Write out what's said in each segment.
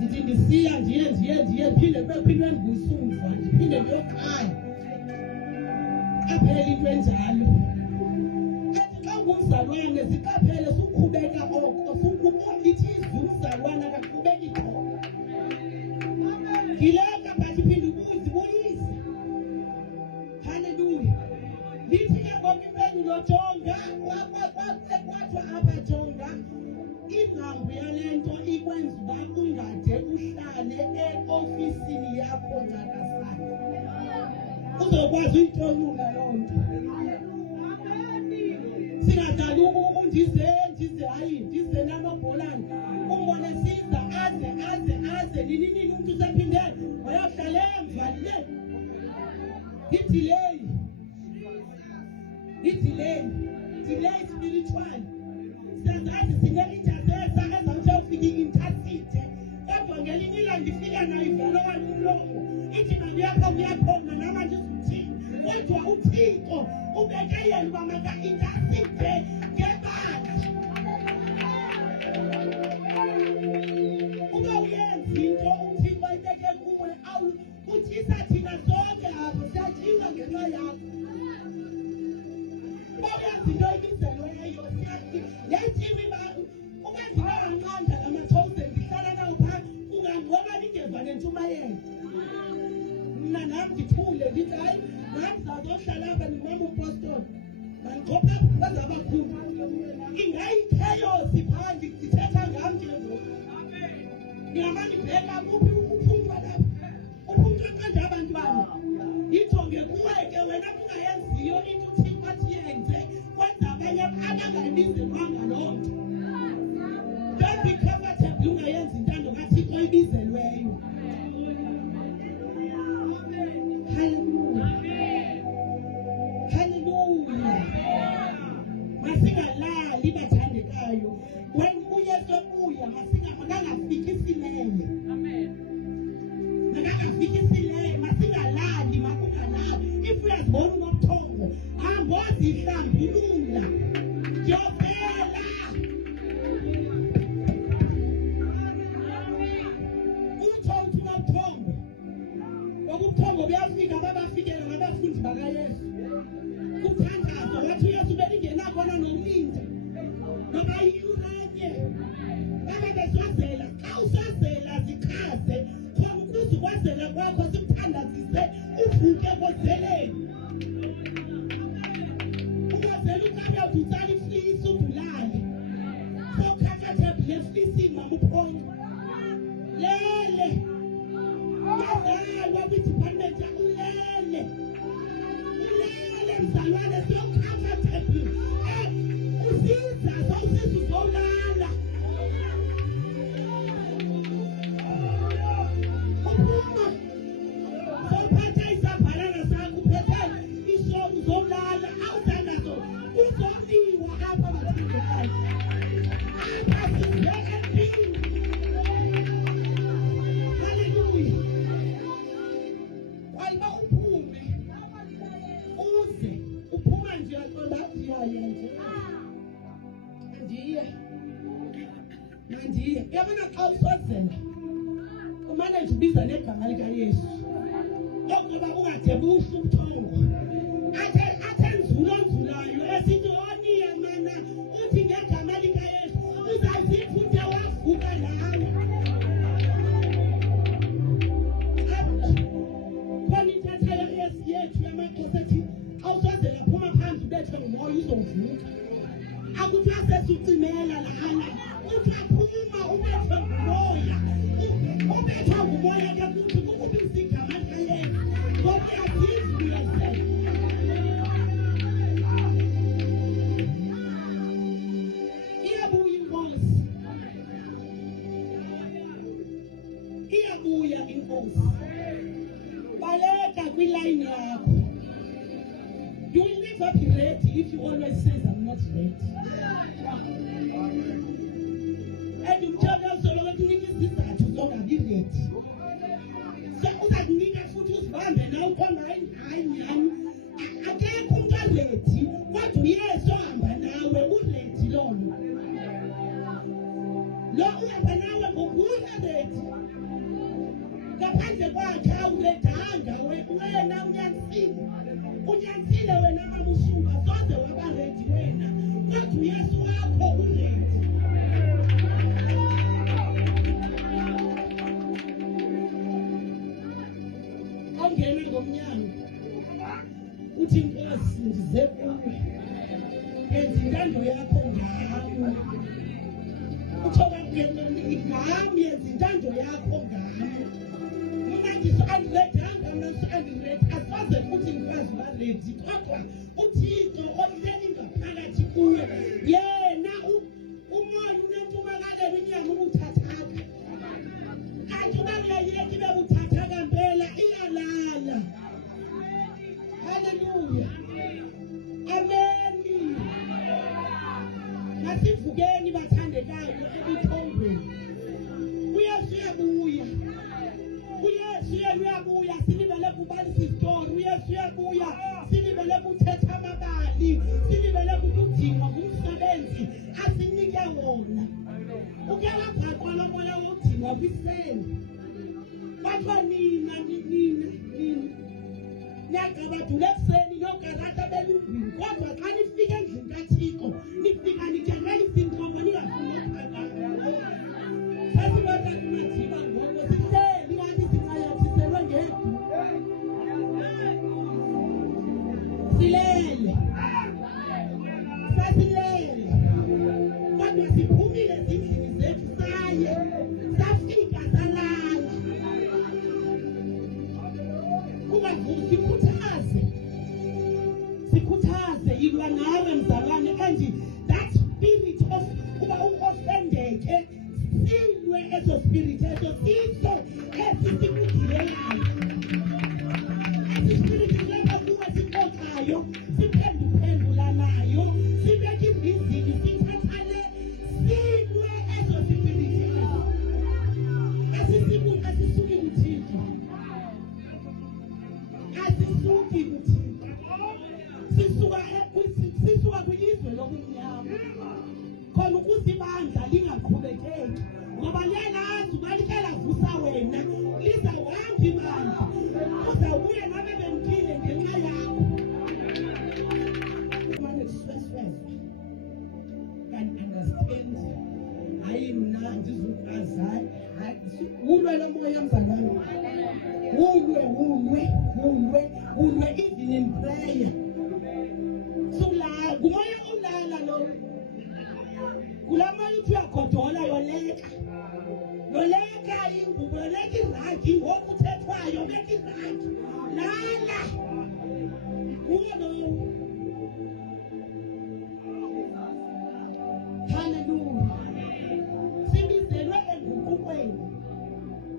ndithi ndisiya ndiye phinde bephinde ngiyisumva ndiphinde ndiyokhaya qaphela into enjalo athi xa ngumzalwane ziqaphele suqhubeka oko sukubona ithi umzalwane akaqhubeki khona ngileka bathi phinde ubuyise haleluya lithi ke ngoku impendulo jonga kwathi abajonga ingqambo yale nto ikwenza uba ungade uhlale e-ofisini yakho ngakasana uzokwazi uyitolunga loo nto singadlali undize hayi ndize namabholani umbone siza aze nini umntu usephinde wayohlala emva le delay spiritual siyazazi sinelitazesa ezawuthofika i-intercede kodwa ngelinye ilanga ndifika nayivulo wami umlomo ithi mali yakho uyaphonga nama ndizuthini kodwa uthixo ubeke yena uba maka-intercede ngebandla uba uyenza into uthixo ayibeke kuwe uthisa thina zonke apho siyajinga ngenxa yakho into ebizelweyo yethini bantu ukwenziwa amandla ama-thousand ihlala nawo phaa ungangoba ningeva nentshumayelo mna nam ndithule ndithi hayi nam zazohlala apha nimama upostoli mandichopha bazabakhulu ingayichayosi phaa ndithetha ngam ke ngoku ndingama ndibheka kuphi uphunjwa lapha uphunjwa qanda abantwana ndijonge kuwe ke wena kungayenziyo into uthixo athi yenze kwenza abanye abangayibizelwanga loo nto don't be comfortable ungayenzi intando kathixo ibizelweyo haleluya masingalali bathandekayo when uyesu ebuya makangafiki isilele masingalali makungalali if uyazibona unobuthongo hambozihlambulula ndiyovela utsho uthi unobuthongo ngoba ubuthongo buyafika babafikela ngabafundi bakayesu kuthandazo wathi uyesu belingenakona nomlinda nobayiyuranye bababeswazela xa usazela zichaze khona ukuze ukwazela kwakho sikuthandazise uvuke kozeleni ungazela ukanya udutsala iflisi udulale so-comfortable eflisini mamuphonye lele uyazalwa kwi-department ulele mzalwane so-comfortable usiza sowusiza uzolala uphuma sowuphatha isabhalana sakho uphethe isoni zolala awusandazo uzoliwa apha bathandekayo apha size empini haleluya kwayiba uphume uze uphuma nje aqondadiyaya nje mandiye uyabona xa usozela umane nje ubiza negama likayesu okuba ungade buhle ubuthongo athe nzulonzulayo esithi oniya mana uthi ngegama likayesu uzaziphuta wavuka nawe khona intathelo yethu yamaxhosa ethi awusozela phuma phandle ubethwe ngumoya uzovuka akuthi asesucimela lana uthi aphuma ubethwe ngumoya ubethwa ngumoya ke kuthi kukubiza igama likayesu ngoba uyazizi uyazela iyabuya inkosi baleka kwilayini yakho. You will never be ready if you always say I'm not ready. And you tell them so long doing this to don't be ready. So that nigga foot was banned and now come I can't come to ready. What we are so now we would let it on. No, we have an hour, but we are ready. until wena mabusuka soze waba ready wena kodwa uyesu wakho uready. Ongena ngomnyango uthi Nkosi ndize kuwe yenza intando yakho ngami. Uthola ngene ngami yenza intando yakho ngami. Mina ngisandiredanga mnandisandired asaze ukuthi ngikwazi uba ready kodwa uThixo olele ngaphakathi kuwe yena umoya unentumelakelo inyama ubuthathaka kanti ubangayeki bebuthathaka mpela iyalala. Haleluya, ameni. Nasivukeni bathandekayo ebuthongweni uyesu uyabuya. Uyesu uyabuya silibele kubalisa isitori. Uyesu uyabuya silibele kuthetha amabali, silibele kukudinga kumsebenzi asinike wona. Uke wabhaqwa lo moya wokudinga kwiseni bathiwa nina niyagqibadula ekuseni nogarata belungwini kodwa xa nifika endlini kaThixo nifika nithengelisa intloko ningafuni ukuphakama. Sasibona kumathiba ngoku sihleli kanti sicayathiselwe ngephi silele sasilele kodwa siphumile ezindlini zethu saye safika salala. Sikhuthaze ilwa nawe mzalwane and that spirit of kuba uofendeke silwe ezo spirit ezo siso esisikudilelayo esi spirit leba kuba sikokayo siphenduphendulanayo sibeka izizini sithathane silwe ezo spirit esisuki kuThixo asisuki kuThixo sisuka kwilizwe lobumnyama khona ukuze ibandla lingaqhubekeki ngoba liyalazi uba like lavusa wena lizawuhamba ibandla uzawubuya nabe bemkile ngenxa yakho. Mane kuswesweza kanti understand hayi mna ndizukazana ulwe lo moya mzalwane ulwe even in prayer. Kumoya ulala lo kulama yithi uyagodola yoleka ingubo yoleka iraki ngoku uthethwayo beka iraki lala kuye lo. Haleluya, sibizelwe enguqukweni,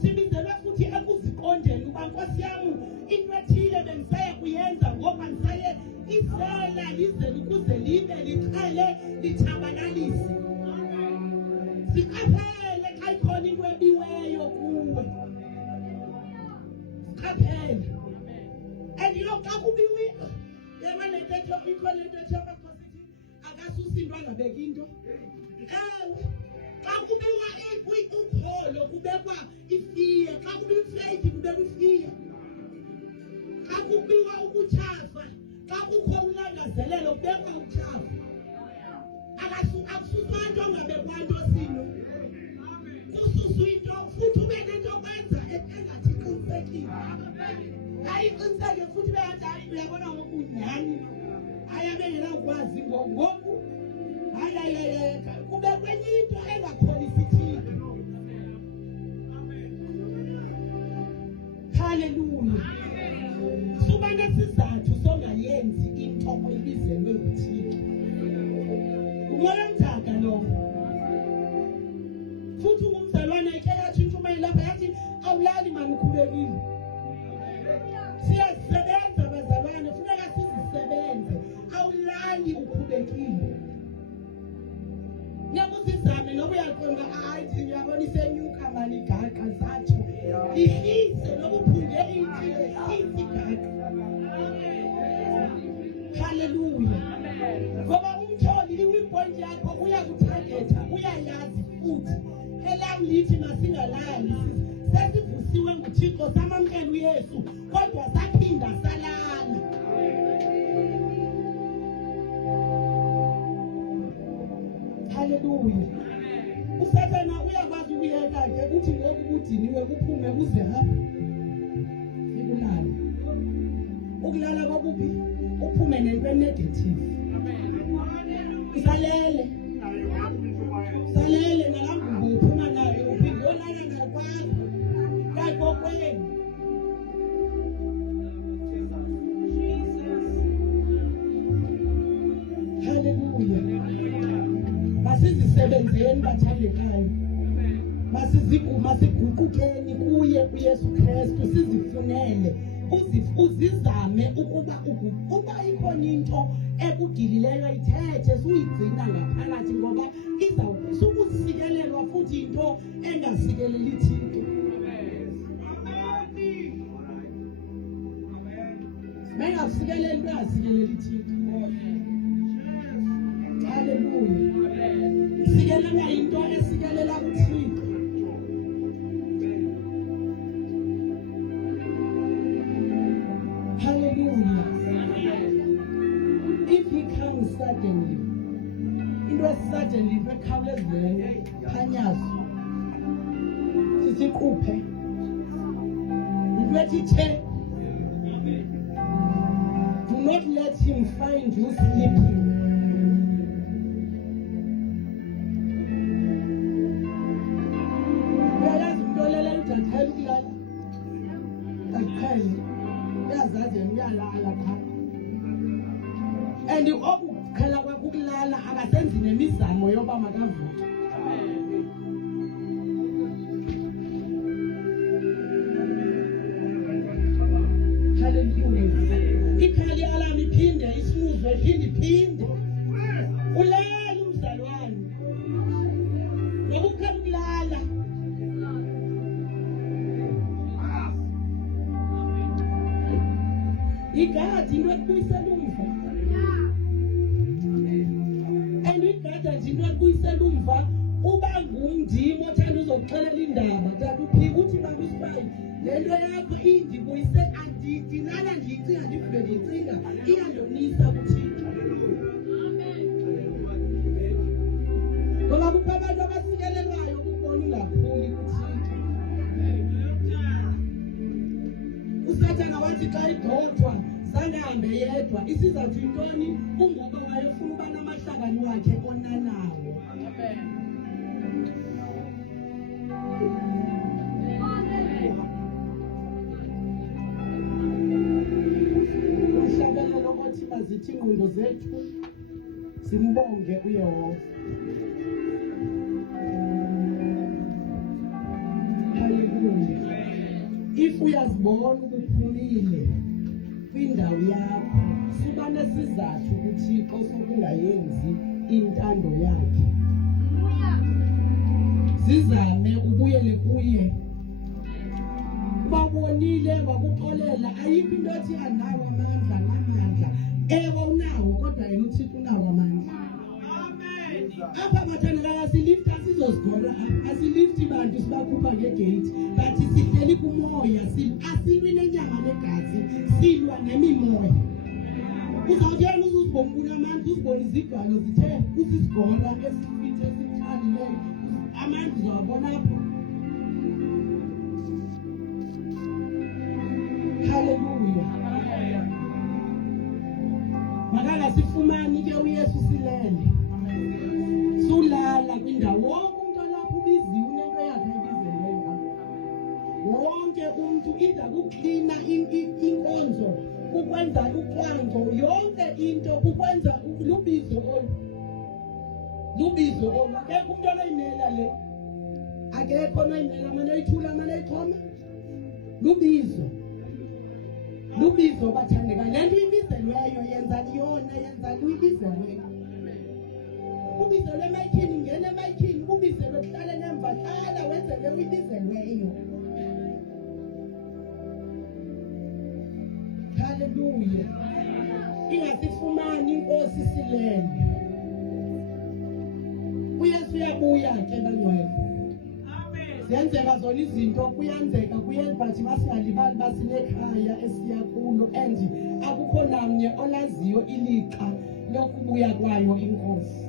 sibizelwe futhi ekuziqondeni uba Nkosi yami into ethile bengisaya kuyenza ngoba ngisaye isela lizele ukuze libe liqale lithabalalise. Siqaphele xa ikhona into ebiweyo kuwe, siqaphele. And xa kubiwe yema lentetho ikhona lentetho abaphosithi akasusa into angabeki into. Xa kubiwa ukholo kubekwa ifiye, xa kubiwa ifeyiti kubekwa ifiye, xa kubiwa ubutshafa, xa kukho ulangazelelo kubekwa utshafa. Akususwa into ongabekwa nto sino, kususwa into futhi ube nento kwenza engathi iqinisekile. Hayi iqiniseke futhi beyanjani uyabona ngoku nyhani hayi abengenawukwazi ngoku hayi kubekwe into engakholisi Thixo. Haleluya, suba nesizathu songayenzi into oyibizelwe nguThixo. Umoya mdaka lo futhi umzalwane eke yatshintsha umoya lapha yathi awulali mani ukhubekile. Siyasebenza bazalwane, funeka sizisebenze, awulali ukhubekile. Nyakuzizame noba uyacinga ayithi ngiyabona isenyuka mani gaqa zathi ihlise noba uphunge ithi haleluya, ngoba umtholi iwimpoint yakho uyakuthagetha uyayazi futhi elam lithi masingalali sesivusiwe nguThixo samamkela uYesu kodwa saphinda salala. wakhe uthi ngoku udiniwe kuphume uze apha ikulala. Ukulala kokuphi uphume nento negative. Usalele nalapho uphuma nayo uphinde olala nakwakho kayikokwenu. Haleluya. Masizisebenzeni bathandekayo. Masiguqukeni kuye uYesu Kristu sizifunele. Uzizame ukuba ikhona into ekugilileyo ithethe suyigcina ngaphakathi ngoba izawusikelelwa futhi into engasikeleli Thixo. Mengasikeleli into engasikeleli Thixo. Haleluya. Sikelela into esikelela uThixo. Hallelujah. If he comes suddenly, into suddenly bekhawulezileyo phanyazo sisiquphe into ethi the. Do not let him find you sleeping. Uyayazi into lelela ujathela ukulala akukhali uyazazi uyalala pha and okukhala kwakho ukulala akasenzi nemizamo yoba makavuke. Hallelujah. Ikhali alarm iphinde isuzwe iphinde ulala umzalwane nokukhala ukulala. Igadi into ekubuyisela umva. And igadi into ekubuyisela umva uba ngumndimi othanda uzokuxelela indaba kanti uphika uthi bakusibayi lento yakho indibuyise andidinala ndiyicinga ndivuke ndiyicinga iyandonisa kuThixo. Ngoba kukho abantu abasikelelwayo ukubona ungaphuli kuThixo. uSathane wathi xa igxothwa sangahambe yedwa isizathu intoni ungoba wayefuna uba namahlakani wakhe onanawo. Umhlabelelo othi bazithi ingqondo zethu simbonge uYehova. Hallelujah. If uyazibona ukuphumile kwindawo yakho suba nesizathu uThixo sokungayenzi intando yakhe. Zizame ubuyele kuye. Babonile bakuxolela ayikho into ethi anawo amandla. Ewe unawo kodwa yena uThixo unawo amandla. Amen. Apha mathandekayo silifta sizozigora asilifti bantu sibakhupha ngegate but sihleli kumoya asilwi nenyama negazi silwa nemimoya. Uzawutshela uzibona amandla uzibona izigalo zithe usisigora esifithe esikhalileyo amandla uzawabona apho. Hallelujah. Makala sifumani ke uYesu silele. Sulala kwindawo wonke umuntu lapho ubiziwe unento yakhe ayibizeleyo. Wonke umuntu inda ukuklina inkonzo ukwenza ucwango yonke into ukwenza lubizo akekho umuntu oyimela le akekho oyimela manje ayithula manje ayixhoma lubizo bathandeka lento ibizelweyo yenza uyibizelweyo. Ubizelwe emayikhini ngene emayikhini ubizelwe kuhlale nemva hlala wenzelwe uyibizelweyo. Hallelujah. Ingasifumani inkosi silele. uYesu uyabuya ke bangcwele. Ziyenzeka zona izinto kuyenzeka but masingalibali basinekhaya esiya kulo and akukho namnye olaziyo ilixa lokubuya kwayo inkosi.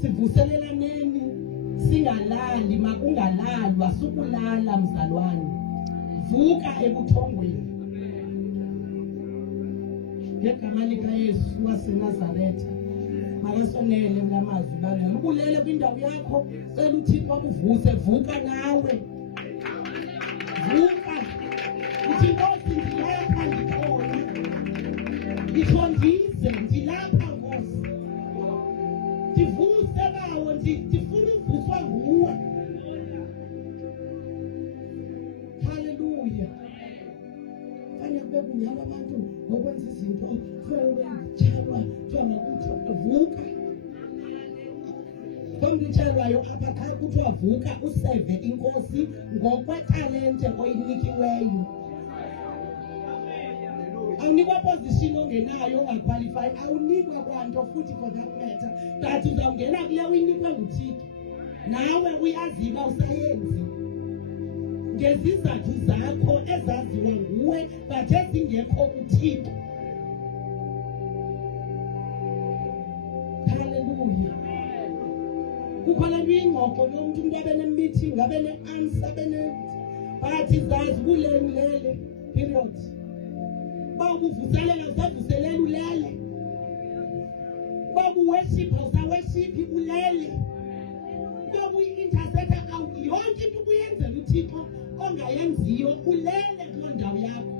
Sivuselelane singalali, makungalalwa, sukulala mzalwane. Vuka ebuthongweni. Ngegama likaYesu waseNazaretha, makasonele kulamazwi bangcwele. Ubulele kwindawo yakho, cela uThixo akuvuse. Vuka nawe. Vuka. Uthi Nkosi ndilapha ndikhona. Ndikhondize ndilapha Nkosi. Ndivuse bawo, ndifuna uvuswa nguwe. Hallelujah. Fane kube kunjalo abantu ngokwenza izinto tshelwa njengokuthiwa vuka. Komntu utshelwayo apha khaya kuthiwa vuka useve inkosi ngokwetalente oyinikiweyo. Awunikwa position ongenayo, ongaqualified, awunikwa kwanto futhi for that matter, but uzawungena kule uyinikwa nguThixo. Nawe uyaziba usayenzi ngezizathu zakho ezaziwa nguwe but ezingekho kuThixo. Hallelujah. Kukhona ingxoxo yomuntu umuntu abe ne-meeting, abe ne-answer, abe but izazi kulele period. Bakuvuselela usavuselela ulele. Bakuworship usaworship ulele. Bakuyi-intercessor yonke into kuyenzela uThixo ongayenziyo ulele kuloo ndawo yakho.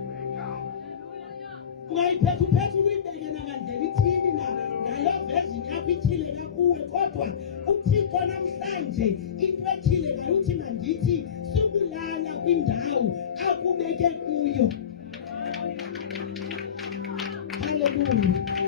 Ungayiphethe uyibeke nakandlela ithini ngaloo version yakho ithile kuwe, kodwa uThixo namhlanje into ethile ngayo uthi mandithi sukulala kwindawo akubeke kuyo. Hallelujah.